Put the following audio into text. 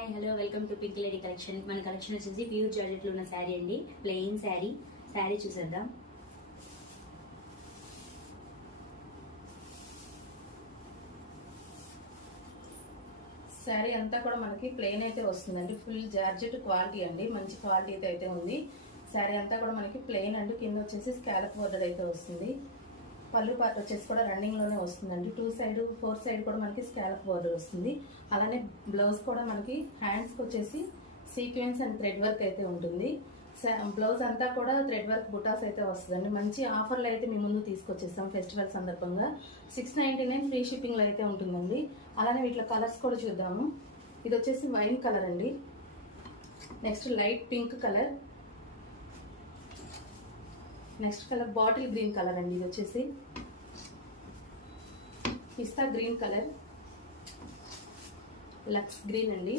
Hi hello welcome to pink lady collection. మన collection వచ్చేసి pure georgette లో ఉన్న శారీ అండి. ప్లెయిన్ శారీ చూసేద్దాం. శారీ అంతా కూడా మనకి ప్లెయిన్ అయితే వస్తుందండి. ఫుల్ జార్జెట్ క్వాలిటీ అండి, మంచి క్వాలిటీ అయితే ఉంది. శారీ అంతా కూడా మనకి ప్లెయిన్ అండి. కింద వచ్చేసి స్కాలప్ బోర్డర్ అయితే వస్తుంది. పళ్ళు పార్ట్ వచ్చేసి కూడా రన్నింగ్ లోనే వస్తుందండి. 2 సైడ్ 4 సైడ్ కూడా మనకి స్కాలప్ బోర్డర్ వస్తుంది. అలానే బ్లౌజ్ కూడా మనకి హ్యాండ్స్ కి వచ్చేసి సీక్వెన్స్ అండ్ థ్రెడ్ వర్క్ అయితే ఉంటుంది. బ్లౌజ్ అంతా కూడా థ్రెడ్ వర్క్ బుటాస్ అయితే వస్తుందండి. మంచి ఆఫర్లు అయితే మీ ముందు తీసుకొచ్చేస్తాం ఫెస్టివల్ సందర్భంగా. 699 ఫ్రీ షిప్పింగ్ లో అయితే ఉంటుందండి. అలానే వీటిలో కలర్స్ కూడా చూద్దాము. ఇది వచ్చేసి వైన్ కలర్ అండి. Next light pink colour, next colour bottle green colour అండి. ఇది వచ్చేసి పిస్తా గ్రీన్ కలర్, లక్స్ గ్రీన్ అండి.